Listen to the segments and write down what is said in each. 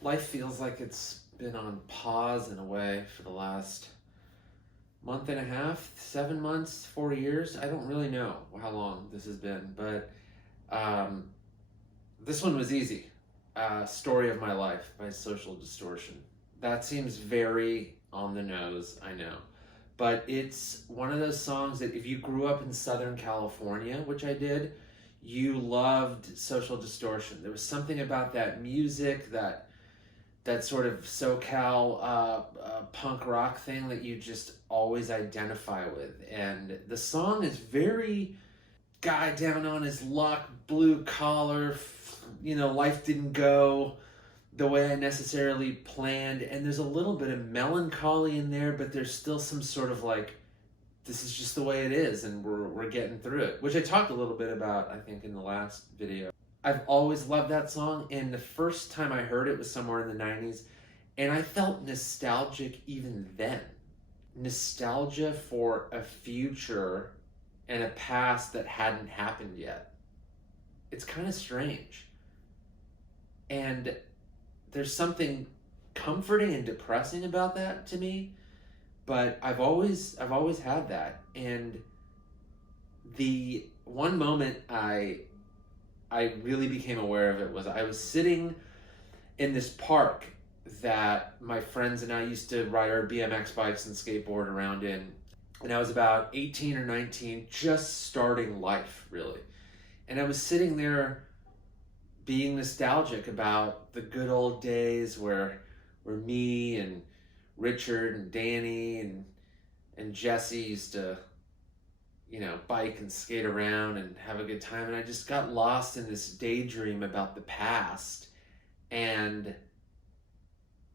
Life feels like it's been on pause in a way for the last month and a half, 7 months, 4 years. I don't really know how long this has been, but um, this one was easy. Story of My Life by Social Distortion. That seems very on the nose, I know. But it's one of those songs that if you grew up in Southern California, which I did, you loved Social Distortion. There was something about that music, that sort of SoCal punk rock thing that you just always identify with. And the song is very guy down on his luck, blue collar, life didn't go the way I necessarily planned. And there's a little bit of melancholy in there, but there's still some sort of like, this is just the way it is, and we're getting through it, which I talked a little bit about, I think, in the last video. I've always loved that song, and the first time I heard it was somewhere in the 90s, and I felt nostalgic even then. Nostalgia for a future and a past that hadn't happened yet. It's kind of strange. And there's something comforting and depressing about that to me, but I've always had that. And the one moment I really became aware of it was I was sitting in this park that my friends and I used to ride our BMX bikes and skateboard around in. And I was about 18 or 19, just starting life, really. And I was sitting there being nostalgic about the good old days where me and Richard and Danny and Jesse used to bike and skate around and have a good time. And I just got lost in this daydream about the past. And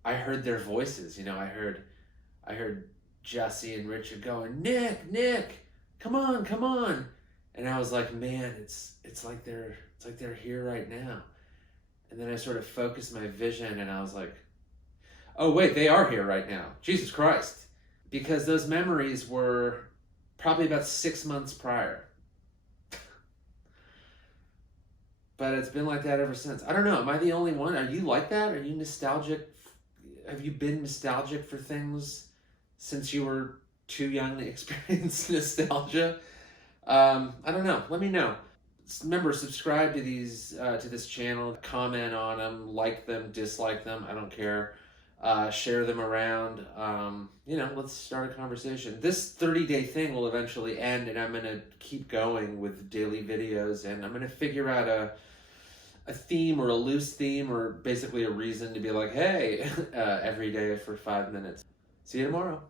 I heard their voices. I heard Jesse and Richard going, Nick, come on. And I was like, man, it's like they're here right now. And then I sort of focused my vision and I was like, oh wait, they are here right now. Jesus Christ. Because those memories were probably about 6 months prior. But it's been like that ever since. I don't know. Am I the only one? Are you like that? Are you nostalgic? Have you been nostalgic for things since you were too young to experience nostalgia? I don't know. Let me know. Remember, subscribe to this channel. Comment on them. Like them. Dislike them. I don't care. Share them around. Let's start a conversation. This 30-day thing will eventually end, and I'm going to keep going with daily videos, and I'm going to figure out a theme or a loose theme or basically a reason to be like, hey, every day for 5 minutes. See you tomorrow.